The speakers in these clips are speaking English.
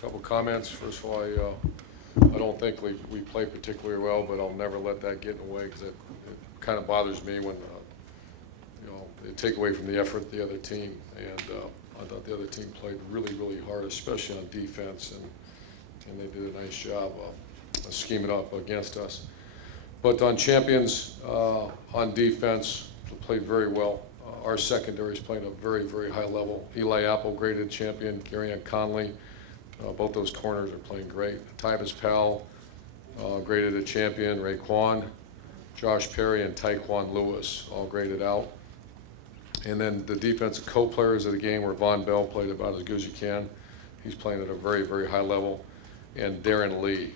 Couple comments. First of all, I don't think we play particularly well, but I'll never let that get in the way because it kind of bothers me when they take away from the effort of the other team. And I thought the other team played really, really hard, especially on defense, and they did a nice job of scheming up against us. But on champions, on defense, played very well. Our secondary is playing at a very, very high level. Eli Apple, graded champion. Gary Conley, both those corners are playing great. Tyvis Powell, graded a champion. Raekwon, Josh Perry, and Tyquan Lewis, all graded out. And then the defensive co-players of the game were Von Bell, played about as good as you can. He's playing at a very, very high level. And Darren Lee.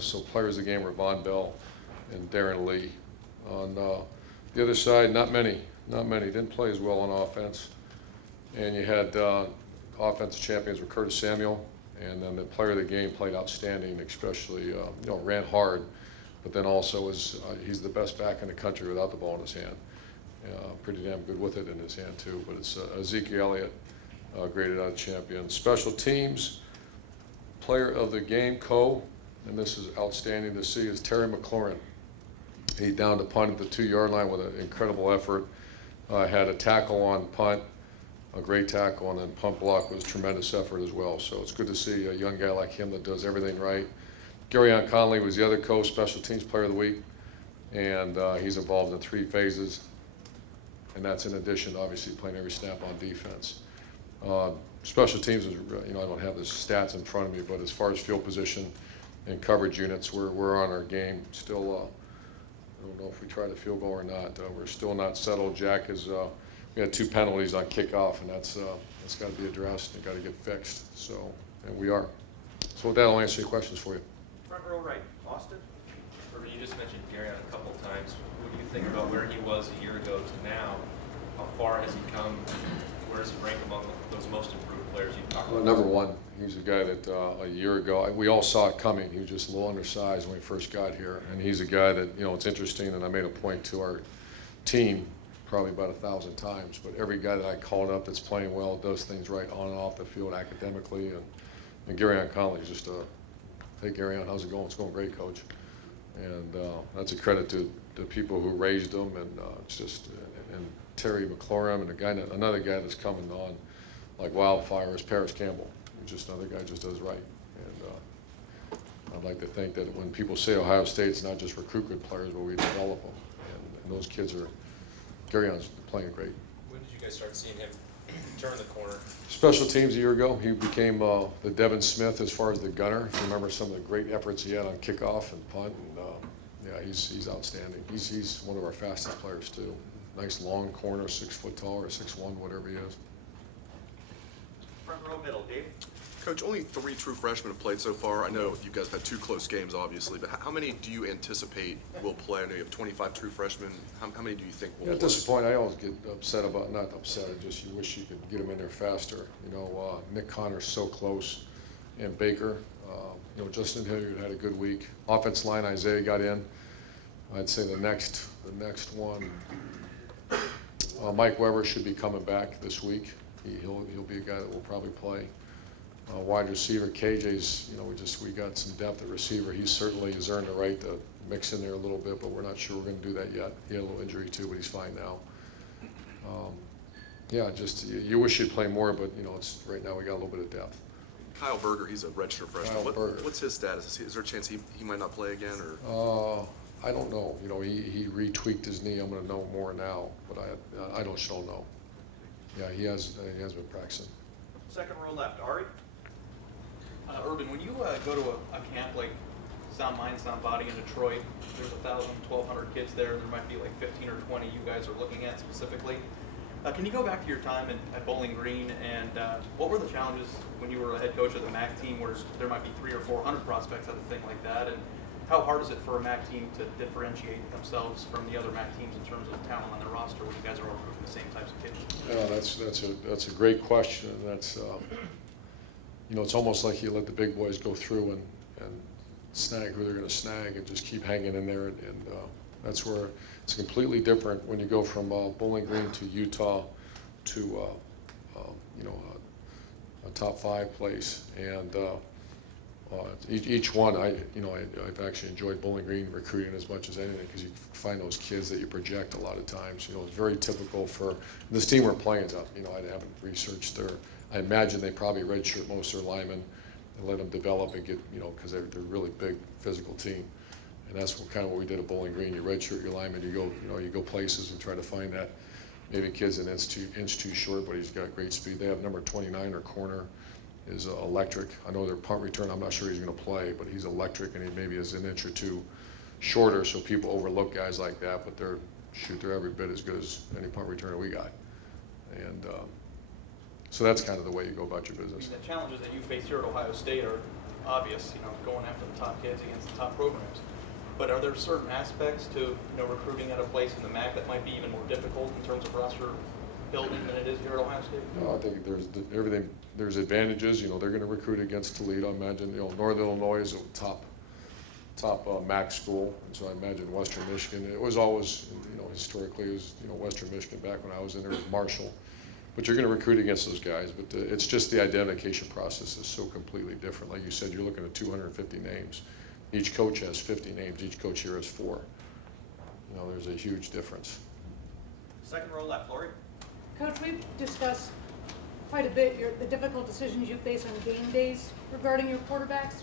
So players of the game were Von Bell and Darren Lee. On the other side, not many. Didn't play as well on offense. And you had offensive champions were Curtis Samuel, and then the player of the game played outstanding, especially ran hard, but then also he's the best back in the country without the ball in his hand. Pretty damn good with it in his hand too. But it's Ezekiel Elliott, graded out champion. Special teams player of the game, and this is outstanding to see, is Terry McLaurin. He downed a punt at the 2-yard line with an incredible effort. Had a tackle on punt, a great tackle, and then punt block was tremendous effort as well. So it's good to see a young guy like him that does everything right. Gary Conley was the other special teams player of the week, and he's involved in 3 phases, and that's in addition to obviously playing every snap on defense. Special teams is, I don't have the stats in front of me, but as far as field position and coverage units, we're on our game still. I don't know if we tried a field goal or not. We're still not settled. Jack is. We had 2 penalties on kickoff, and that's got to be addressed and got to get fixed. So, and we are. So with that, I'll answer your questions for you. Front row right, Austin. Urban, you just mentioned Gary a couple of times. What do you think about where he was a year ago to now? How far has he come? Where does he rank among those most improved players you've talked about? Number 1. He's a guy that a year ago, we all saw it coming. He was just a little undersized when we first got here. And he's a guy that, it's interesting, and I made a point to our team probably about 1,000 times, but every guy that I called up that's playing well does things right on and off the field academically. And Gary Conley is just hey Gary, how's it going? It's going great, Coach. And that's a credit to the people who raised him, and it's just, and Terry McLaurin, and another guy that's coming on like wildfire is Paris Campbell. Just another guy just does right. And I'd like to think that when people say Ohio State's not just recruit good players, but we develop them. And those kids are, Garyon's playing great. When did you guys start seeing him turn the corner? Special teams a year ago, he became the Devin Smith as far as the gunner. If you remember some of the great efforts he had on kickoff and punt, and yeah, he's outstanding. He's one of our fastest players too. Nice long corner, 6 foot tall or 6'1", whatever he is. Front row middle, Dave. Coach, only 3 true freshmen have played so far. I know you guys have had 2 close games, obviously, but how many do you anticipate will play? I know you have 25 true freshmen. How many do you think will play? At this point, I always get upset about, not upset, I just you wish you could get them in there faster. Nick Connor's so close, and Baker. Justin Hilliard had a good week. Offense line, Isaiah got in. I'd say the next one, Mike Weber should be coming back this week. He'll be a guy that will probably play. Wide receiver, KJ's, we got some depth at receiver. He certainly has earned the right to mix in there a little bit, but we're not sure we're going to do that yet. He had a little injury too, but he's fine now. Yeah, just you wish you'd play more, but it's right now we got a little bit of depth. Kyle Berger, he's a redshirt freshman. What's his status? Is there a chance he might not play again, or? I don't know. He retweaked his knee. I'm going to know more now, but I don't know. Yeah, he has been practicing. Second row left, Ari. Urban, when you go to a camp like Sound Mind, Sound Body in Detroit, there's 1,000, 1,200 kids there, and there might be like 15 or 20 you guys are looking at specifically. Can you go back to your time at Bowling Green, and what were the challenges when you were a head coach of the MAC team, where there might be 300 or 400 prospects at a thing like that, and how hard is it for a MAC team to differentiate themselves from the other MAC teams in terms of talent on their roster when you guys are all recruiting the same types of kids? Yeah, that's a great question. That's it's almost like you let the big boys go through and snag who they're going to snag and just keep hanging in there. And that's where it's completely different when you go from Bowling Green to Utah to a top 5 place. And Each one, I've actually enjoyed Bowling Green recruiting as much as anything, because you find those kids that you project a lot of times. It's very typical for this team we're playing. I haven't researched I imagine they probably redshirt most of their linemen and let them develop and get, because they're a really big physical team. And that's kind of what we did at Bowling Green. You redshirt your lineman, you go places and try to find that. Maybe kid's an inch too short, but he's got great speed. They have number 29, their corner is electric. I know their punt return, I'm not sure he's going to play, but he's electric, and he maybe is an inch or two shorter, so people overlook guys like that, but they're every bit as good as any punt returner we got. And so that's kind of the way you go about your business. The challenges that you face here at Ohio State are obvious, going after the top kids against the top programs. But are there certain aspects to recruiting at a place in the MAC that might be even more difficult in terms of roster building than it is here at Ohio State? No, I think there's advantages. They're going to recruit against Toledo. I imagine Northern Illinois is a top MAC school, and so I imagine Western Michigan. It was always, historically, it was Western Michigan back when I was in there, with Marshall. But you're going to recruit against those guys. But it's just the identification process is so completely different. Like you said, you're looking at 250 names. Each coach has 50 names. Each coach here has 4. There's a huge difference. Second row left, Lori. Coach, we've discussed quite a bit the difficult decisions you face on game days regarding your quarterbacks.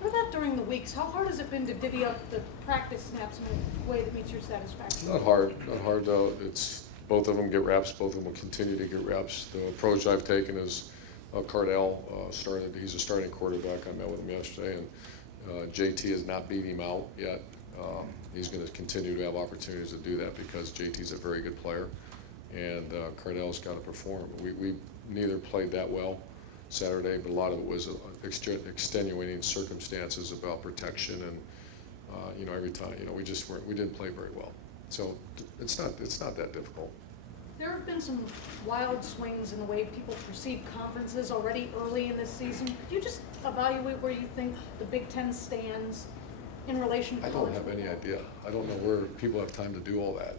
What about during the weeks? How hard has it been to divvy up the practice snaps in a way that meets your satisfaction? Not hard. It's both of them get reps. Both of them will continue to get reps. The approach I've taken is Cardell started. He's a starting quarterback. I met with him yesterday, and JT has not beat him out yet. He's going to continue to have opportunities to do that because JT's a very good player, and Cardell's got to perform. We neither played that well Saturday, but a lot of it was extenuating circumstances about protection, and every time we didn't play very well. So it's not that difficult. There have been some wild swings in the way people perceive conferences already early in this season. Could you just evaluate where you think the Big Ten stands in relation to I college don't have any football? idea. I don't know where people have time to do all that.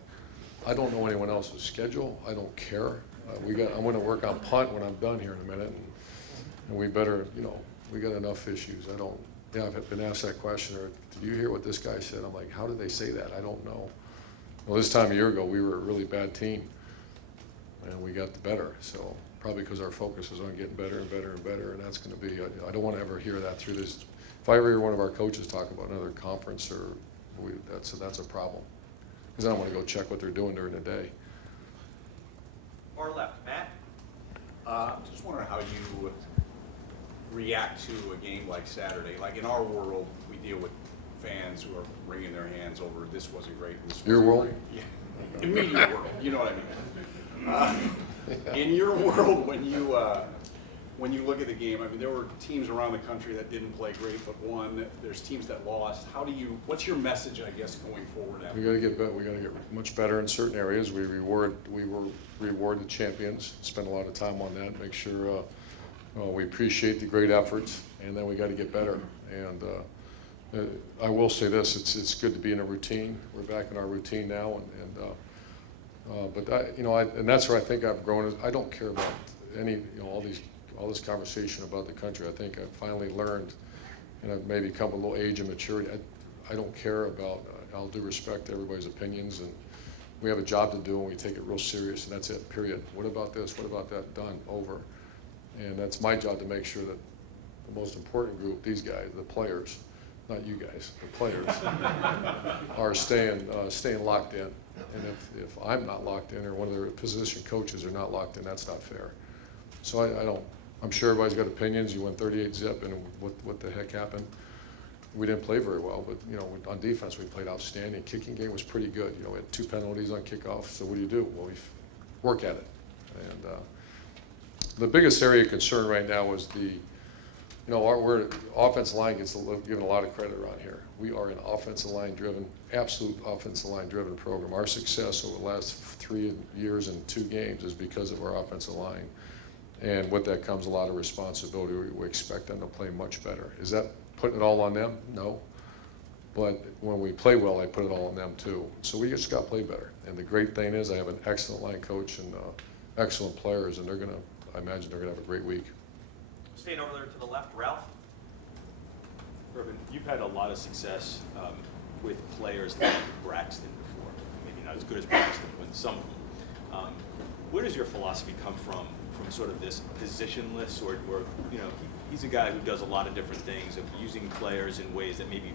I don't know anyone else's schedule. I don't care. I'm going to work on punt when I'm done here in a minute, and we better, we got enough issues. I've been asked that question, or did you hear what this guy said? I'm like, how did they say that? I don't know. Well, this time a year ago, we were a really bad team, and we got better. So probably because our focus is on getting better and better and better, and that's going to be, I don't want to ever hear that through this. If I ever hear one of our coaches talk about another conference, that's a problem, because I don't want to go check what they're doing during the day. Far left, Matt. Just wondering how you react to a game like Saturday. Like in our world, we deal with fans who are wringing their hands over this wasn't great. This Your wasn't world? great. Yeah, immediate world. You know what I mean. In your world, when you look at the game, I mean, there were teams around the country that didn't play great, but won. There's teams that lost. What's your message, I guess, going forward? We got to get better. We got to get much better in certain areas. We reward the champions. Spend a lot of time on that. Make sure we appreciate the great efforts, and then we got to get better. And I will say this: it's good to be in a routine. We're back in our routine now, and that's where I think I've grown. I don't care about all this conversation about the country. I think I've finally learned, and I've maybe come a little age and maturity. I don't care about. I'll do respect to everybody's opinions, and we have a job to do, and we take it real serious, and that's it. Period. What about this? What about that? Done. Over. And that's my job to make sure that the most important group, these guys, the players, not you guys, the players, are staying locked in. And if I'm not locked in, or one of their position coaches are not locked in, that's not fair. So I don't. I'm sure everybody's got opinions. You went 38-0, and what the heck happened? We didn't play very well, but on defense we played outstanding. Kicking game was pretty good. We had 2 penalties on kickoff. So what do? Well, we work at it. And the biggest area of concern right now is our offensive line gets given a lot of credit around here. We are an offensive line driven, absolute offensive line driven program. Our success over the last 3 years and 2 games is because of our offensive line. And with that comes a lot of responsibility. We expect them to play much better. Is that putting it all on them? No. But when we play well, I put it all on them too. So we just got to play better. And the great thing is I have an excellent line coach and excellent players, and I imagine they're going to have a great week. Staying over there to the left, Ralph. Urban, you've had a lot of success with players like Braxton before. Maybe not as good as Braxton, but some of them. Where does your philosophy come from sort of this positionless, or he's a guy who does a lot of different things, of using players in ways that maybe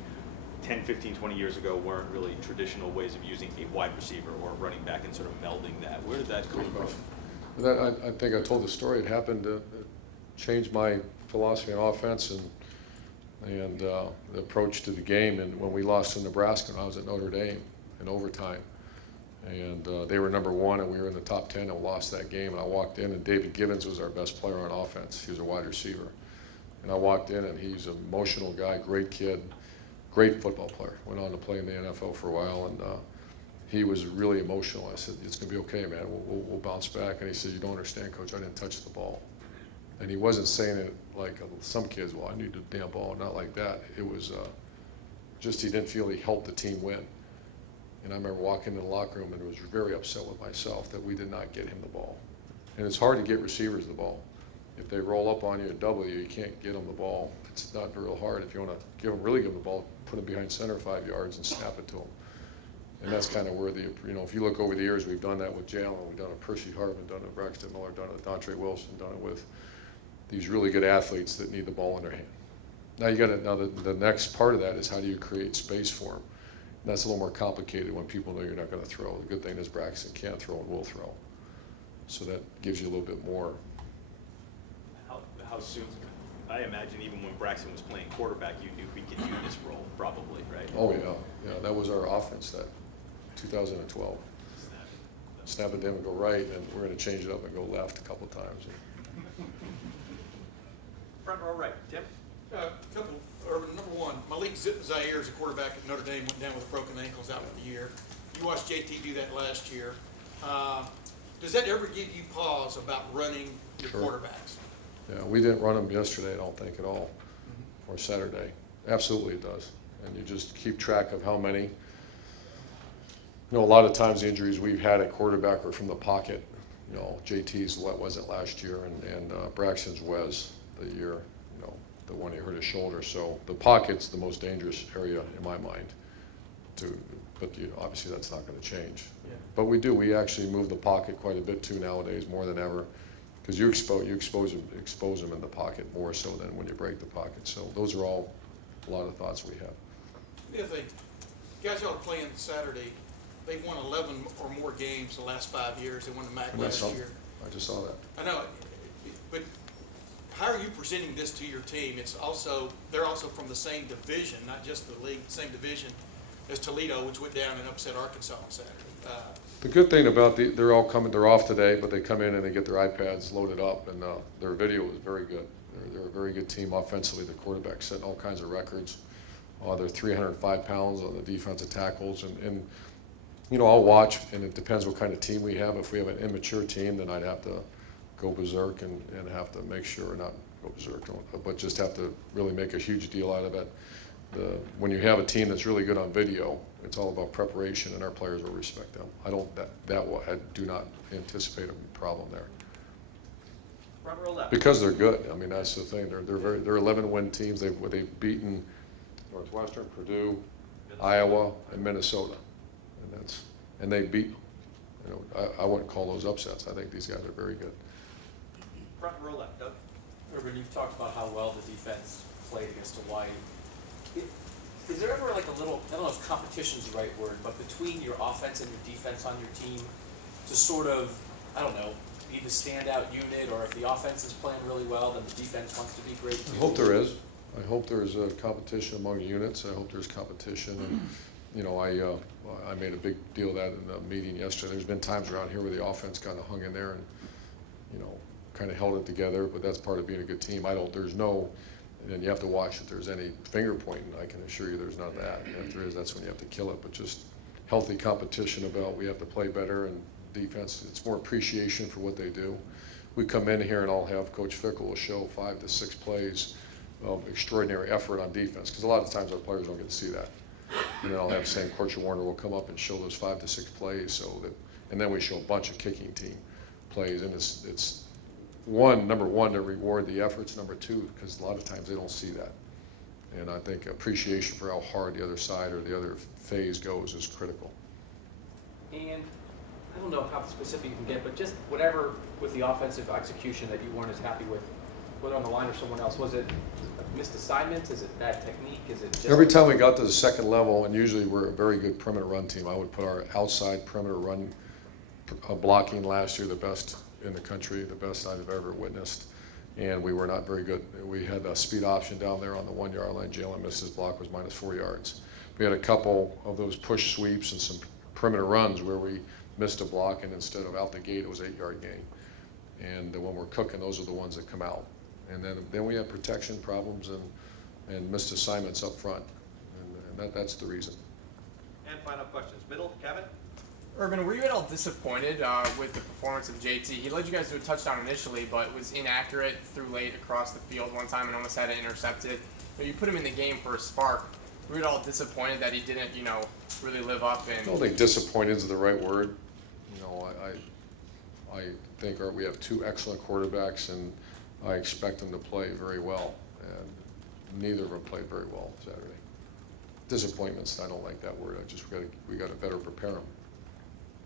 10, 15, 20 years ago weren't really traditional ways of using a wide receiver or running back and sort of melding that? Where did that come from? I think I told the story. It happened to change my philosophy on offense and the approach to the game. And when we lost to Nebraska, and I was at Notre Dame in overtime, and they were number 1, and we were in the top 10, and we lost that game. And I walked in, and David Gibbons was our best player on offense. He was a wide receiver. And I walked in, and he's an emotional guy, great kid, great football player. Went on to play in the NFL for a while, and he was really emotional. I said, "It's going to be okay, man. We'll bounce back." And he said, "You don't understand, Coach. I didn't touch the ball." And he wasn't saying it like some kids, "Well, I need the damn ball." Not like that. It was just he didn't feel he helped the team win. And I remember walking into the locker room and was very upset with myself that we did not get him the ball. And it's hard to get receivers the ball. If they roll up on you and double you, you can't get them the ball. It's not real hard. If you want to really give them the ball, put them behind center 5 yards and snap it to them. And that's kind of where if you look over the years, we've done that with Jalen, we've done it with Percy Harvin, done it with Braxton Miller, done it with Dontre Wilson, done it with these really good athletes that need the ball in their hand. Now the next part of that is how do you create space for them? And that's a little more complicated when people know you're not going to throw. The good thing is Braxton can't throw and will throw. So that gives you a little bit more. How soon? I imagine even when Braxton was playing quarterback, you knew he could do this role, probably, right? Oh yeah, that was our offense that 2012. Snap it down and go right, and we're going to change it up and go left a couple times. Front row right. Tim? Couple, Urban. Number one, Malik Zaire is a quarterback at Notre Dame, went down with broken ankles out for the year. You watched JT do that last year. Does that ever give you pause about running your Sure. quarterbacks? Yeah, we didn't run them yesterday, I don't think, at all, or Saturday. Absolutely it does. And you just keep track of how many. A lot of times the injuries we've had at quarterback are from the pocket. JT's wasn't last year, and Braxton's was the year, the one he hurt his shoulder. So the pocket's the most dangerous area in my mind. But obviously that's not going to change. Yeah. But we actually move the pocket quite a bit too nowadays, more than ever. Because you expose them in the pocket more so than when you break the pocket. So those are all a lot of thoughts we have. The other thing, guys y'all are playing Saturday, they've won 11 or more games the last 5 years. They won the MAC last year. I just saw that. I know, but how are you presenting this to your team? They're also from the same division, not just the league, same division as Toledo, which went down and upset Arkansas on Saturday. The good thing about they're off today, but they come in and they get their iPads loaded up, and their video is very good. They're a very good team offensively. The quarterback's setting all kinds of records. They're 305 pounds on the defensive tackles, and I'll watch, and it depends what kind of team we have. If we have an immature team, then I'd have to go berserk and have to make sure, not go berserk, but just have to really make a huge deal out of it. When you have a team that's really good on video, it's all about preparation, and our players will respect them. I do not anticipate a problem there. Front row left. Because they're good. I mean, that's the thing. They're 11-win teams. They've beaten Northwestern, Purdue, Iowa, and Minnesota, and they beat. I wouldn't call those upsets. I think these guys are very good. Front row left. Doug? Urban, you've talked about how well the defense played against Hawaii. Is there ever like a little, I don't know if competition's the right word, but between your offense and your defense on your team to sort of, I don't know, be the standout unit, or if the offense is playing really well, then the defense wants to be great too? I hope there is. I hope there's a competition among units. I hope there's competition. And, I made a big deal of that in the meeting yesterday. There's been times around here where the offense kind of hung in there and, kind of held it together, but that's part of being a good team. And you have to watch if there's any finger pointing. I can assure you there's none of that. And if there is, that's when you have to kill it. But just healthy competition about we have to play better, and defense, it's more appreciation for what they do. We come in here and I'll have Coach Fickle will show 5 to 6 plays of extraordinary effort on defense, because a lot of times our players don't get to see that. And then I'll have the same Coach Warner will come up and show those 5 to 6 plays, and then we show a bunch of kicking team plays, and it's number one, to reward the efforts, number two, because a lot of times they don't see that. And I think appreciation for how hard the other side or the other phase goes is critical. And I don't know how specific you can get, but just whatever with the offensive execution that you weren't as happy with, whether on the line or someone else, was it missed assignments? Is it bad technique? Is it just Every time we got to the second level, and usually we're a very good perimeter run team, I would put our outside perimeter run blocking last year the best in the country, the best I've ever witnessed, and we were not very good. We had a speed option down there on the 1 yard line. Jalen missed his block, was -4 yards. We had a couple of those push sweeps and some perimeter runs where we missed a block, and instead of out the gate, it was 8 yard gain. And when we're cooking, those are the ones that come out. And then we have protection problems and missed assignments up front, and that's the reason. And final questions. Middle, Kevin? Urban, were you at all disappointed with the performance of JT? He led you guys to a touchdown initially, but was inaccurate, threw late across the field one time and almost had it intercepted. But you put him in the game for a spark. Were you at all disappointed that he didn't, really live up? I don't think disappointed is the right word. I think we have two excellent quarterbacks, and I expect them to play very well. And neither of them played very well Saturday. Disappointments, I don't like that word. We got to better prepare them.